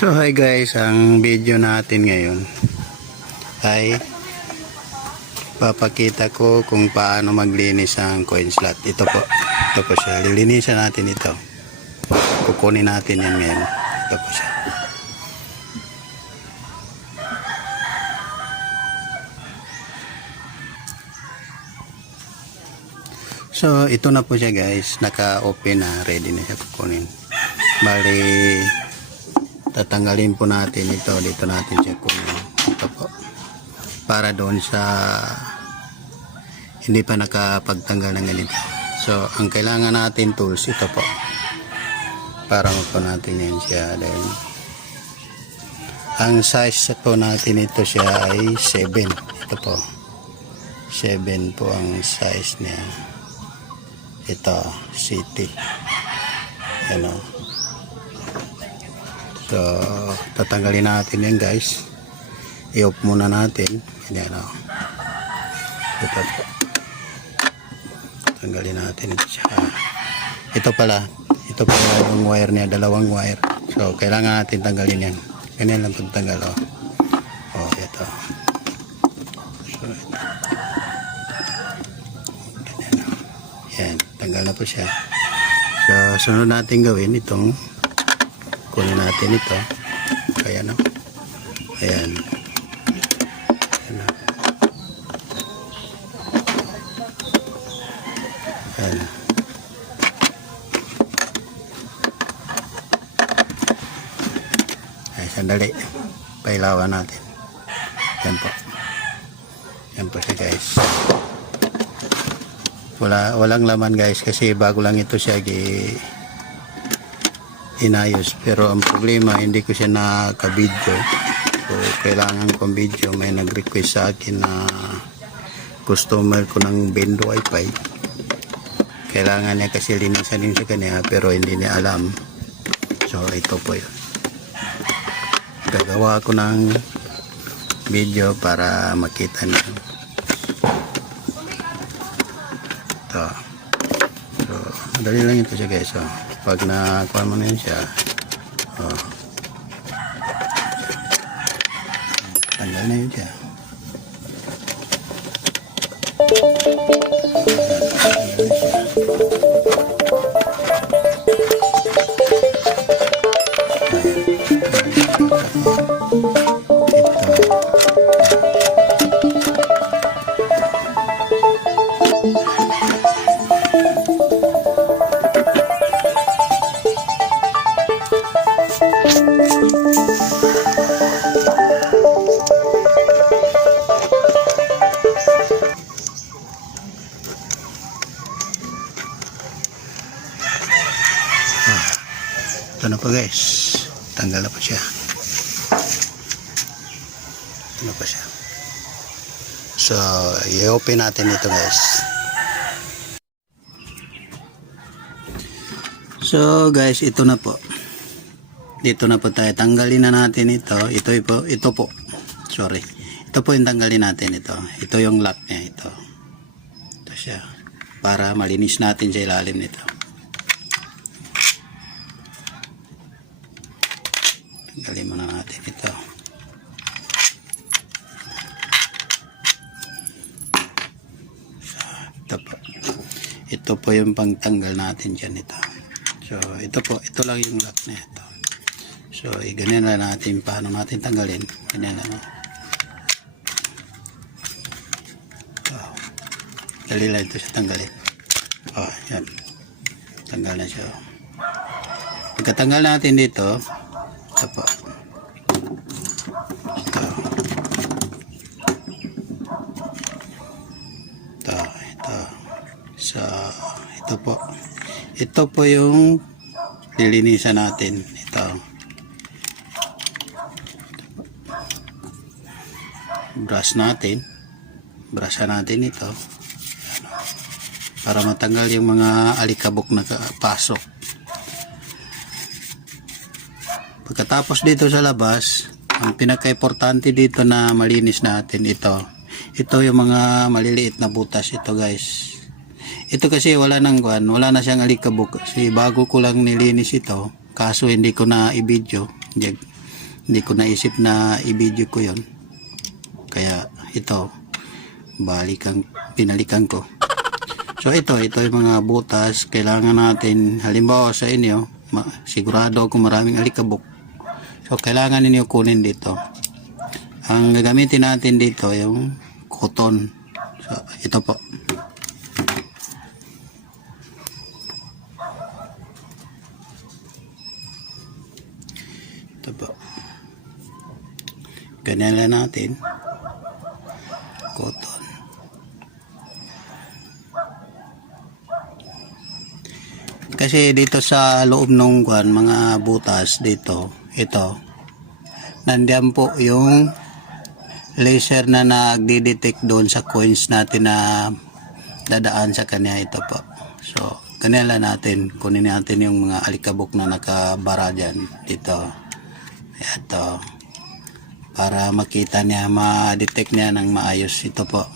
So hi guys, ang video natin ngayon ay papakita ko kung paano maglinis ang coin slot. Ito po siya, lilinisan natin ito, kukunin natin yan ngayon. Ito po siya. So ito na po siya guys, naka-open na, ready na siya kukunin. Bali tatanggalin po natin ito, dito natin siya kunin. Ito po, para doon sa hindi pa nakapagtanggal ng ganito. So ang kailangan natin tools, ito po, para po natin yan siya. Then ang size po natin ito siya ay 7. Ito po 7 po ang size niya. Ito city, ano. So tatanggalin natin yan guys, i-off muna natin. Ganyan, o. Ito po, tanggalin natin ito siya. Ito pala, ito pala yung wire niya, dalawang wire. So kailangan natin tanggalin yan. Ganyan lang pagtanggal, o. O ito, so ito. Ganyan, o. Yan, tanggal na po siya. So sunod natin gawin itong, kunin natin ito. Kaya no, ayan, ayan, ayan. Ay, sandali, pailawan natin. Yan po, yan po siya guys. Walang laman guys, kasi bago lang ito siya inayos, pero ang problema hindi ko siya naka-video. So kailangan kong video. May nag-request sa akin na customer ko ng Bendo Wi-Fi, kailangan niya kasi linisan din sa kanya, pero hindi niya alam. So ito po yun, gagawa ko ng video para makita niyo ito. So madali lang ito siya guys. So pag nakuha mo na yun siya, tanggal na yun siya. Ito na po guys, tanggal na po siya. Ito na po siya. So i-open natin ito guys. So guys, ito na po, dito na po tayo. Tanggalin na natin ito. Ito po, sorry, ito po yung tanggalin natin. Ito yung lock niya. Ito siya, para malinis natin sa ilalim nito. Tanggalin muna natin ito. Ito po yung pangtanggal natin dyan. So ito lang yung lock na ito. So ganyan na natin paano natin tanggalin. Ganyan na. Dali lang ito siya tanggalin. Yan, tanggal na siya. Pagkatanggal natin dito, ito po, ito. So ito po yung lilinisan natin. Brushan natin ito para matanggal yung mga alikabok na pasok. Pagkatapos dito sa labas, ang pinaka-importante dito na malinis natin ito yung mga maliliit na butas. Ito guys, ito kasi wala na siyang alikabok kasi bago ko lang nilinis ito, kaso hindi ko na i-video. hindi ko naisip na i-video ko yon. Kaya ito, pinalikan ko. So ito yung mga butas. Kailangan natin, halimbawa sa inyo, sigurado kung maraming alikabok. So kailangan ninyo kunin dito. Ang gagamitin natin dito yung cotton. So ito po. Ito po. Ganyan lang natin. Cotton. Kasi dito sa loob ng mga butas dito, ito, nandiyan po yung laser na nagdi-detect doon sa coins natin na dadaan sa kanya. Ito po. So, ganyan lang natin. Kunin natin yung mga alikabok na nakabara dyan. Dito. Ito. Para makita niya, ma-detect niya ng maayos. Ito po.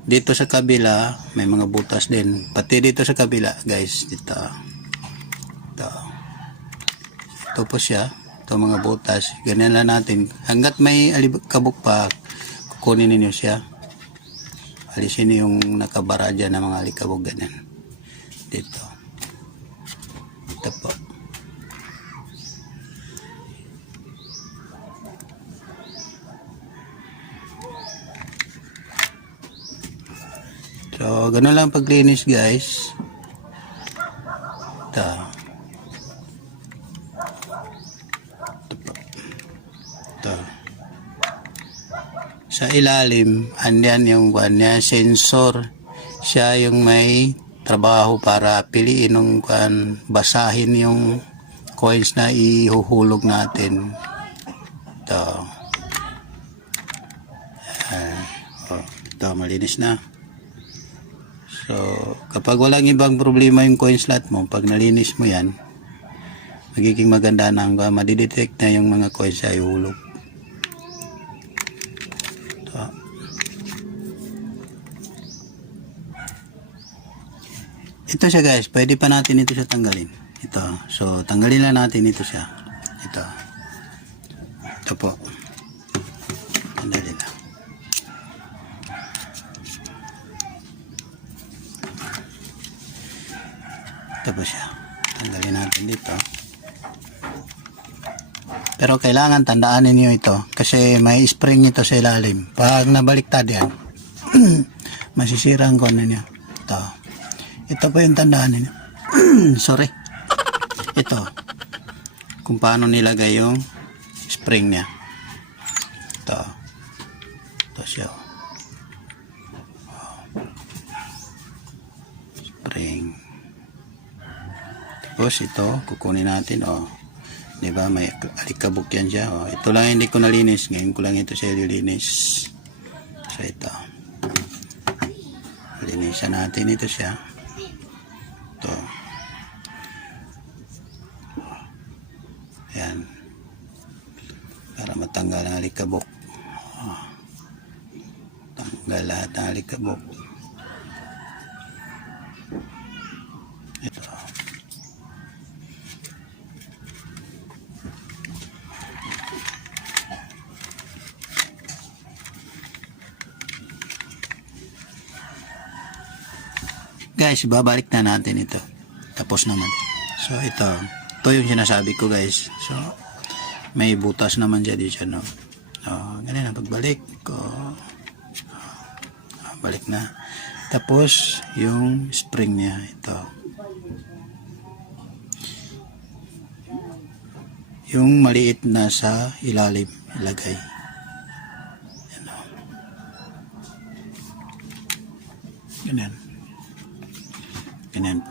Dito sa kabila, may mga butas din. Pati dito sa kabila, guys. Dito. Ito po siya. Ito mga butas. Ganyan lang natin. Hanggat may alikabok pa, kukunin niyo siya. Alisin niyo yung nakabara dyan ng mga alikabok. Ganyan. Dito. Ito po. So, ganun lang paglinis, guys. Ito. Ito. Sa ilalim, andyan yung sensor. Siya yung may trabaho para piliin ng basahin yung coins na ihuhulog natin. Ito. Ito, malinis na. So, kapag walang ibang problema yung coin slot mo, pag nalinis mo yan, magiging maganda na madidetect na yung mga coins ay hulog. Ito. Ito siya, guys, pwede pa natin ito siya tanggalin. Ito. So, tanggalin na natin ito siya. Ito. Ito po. Tanggalin na. Ito po siya. Tanggalin natin dito. Pero kailangan tandaan niyo ito kasi may spring ito sa ilalim. Pag nabaliktad yan, masisira ang kono niya. Ito. Ito po yung tandaan niyo. Sorry. Ito. Kung paano nilagay yung spring niya. Ito. Ito siya. Spring. Tapos ito, kukunin natin, di ba, may alikabok yan siya, ito lang hindi ko nalinis, ngayon ko lang ito siya lilinis. So ito, linisan natin ito siya. Ito, yan, para matanggal ang alikabok. Tanggal lahat ng alikabok. Ito. Guys, babalik na natin ito. Tapos naman. So ito yung sinasabi ko, guys. So may butas naman siya dito, no. Ganyan na pagbalik ko. Balik na. Tapos yung spring niya, ito. Yung maliit na sa ilalim ilagay. Ganyan. Ganyan po.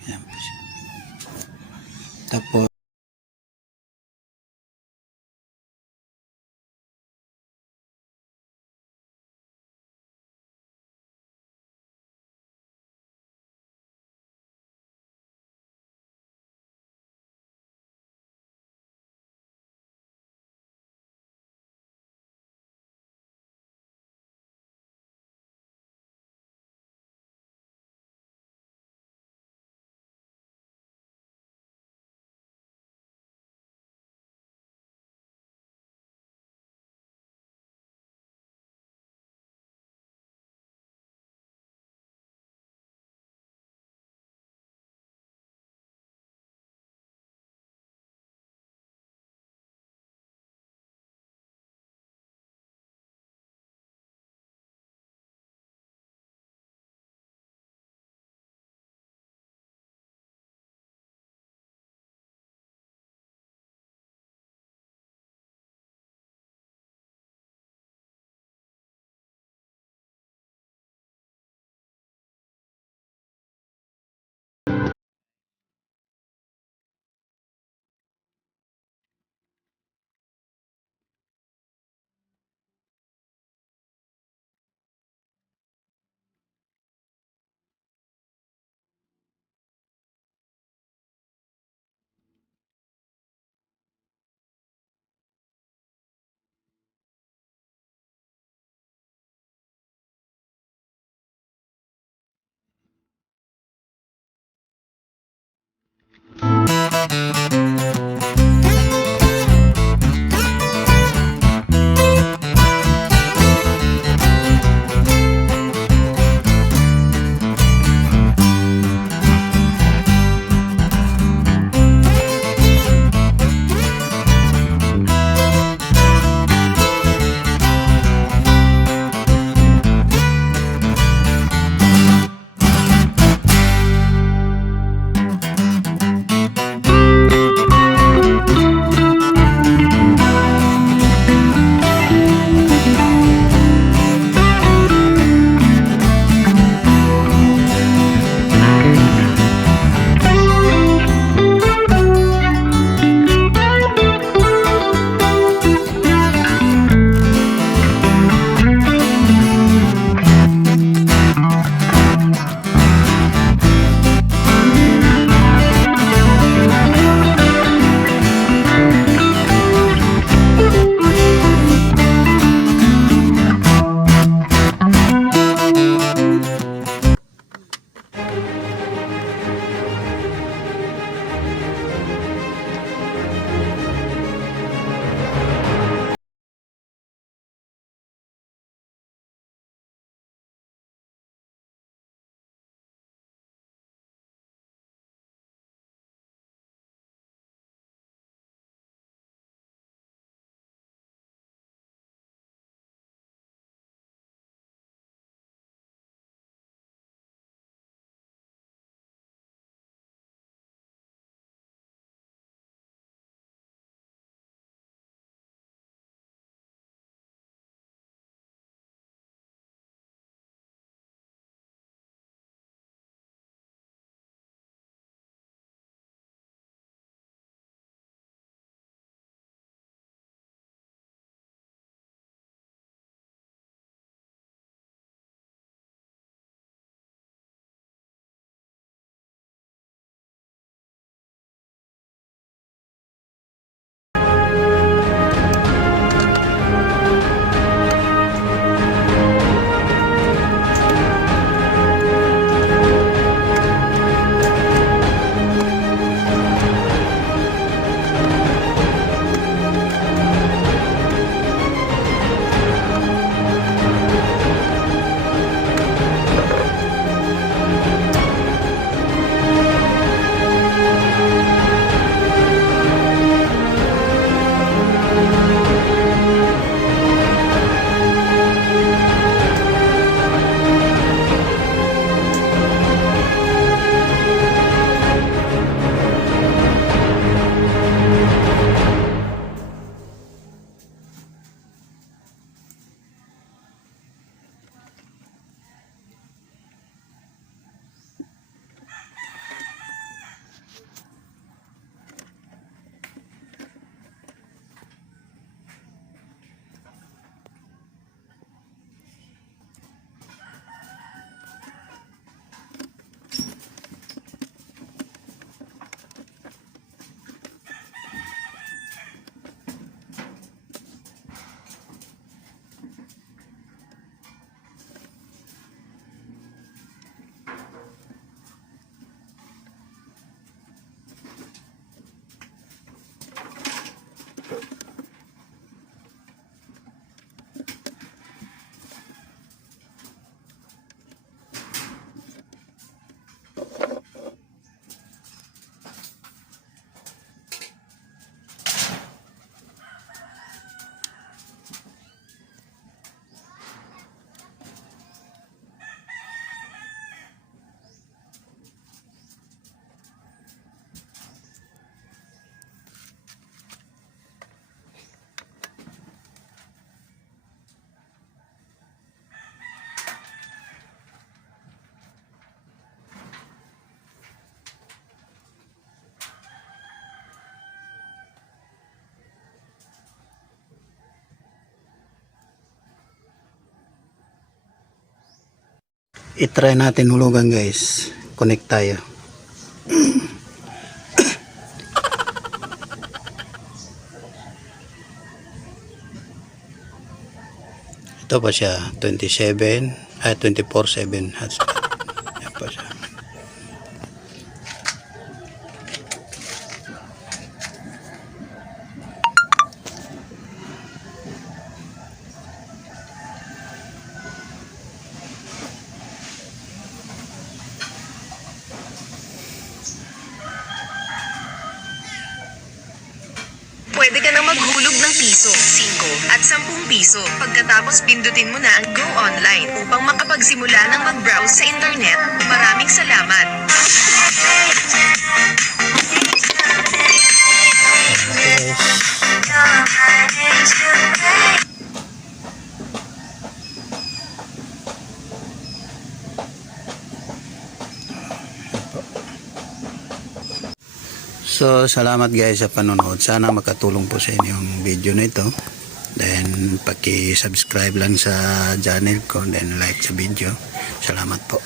Ganyan po siya. Tapos I-try natin hulugan guys. Connect tayo. Ito pa siya 24/7 hotspot. Yan pa siya. Pwede ka nang maghulog ng piso, 5 at 10 piso. Pagkatapos pindutin mo na ang Go Online upang makapagsimula ng mag-browse sa internet. Maraming salamat! So, salamat guys sa panonood. Sana makatulong po sa inyo yung video na ito. Then, paki-subscribe lang sa channel ko. Then, like sa video. Salamat po.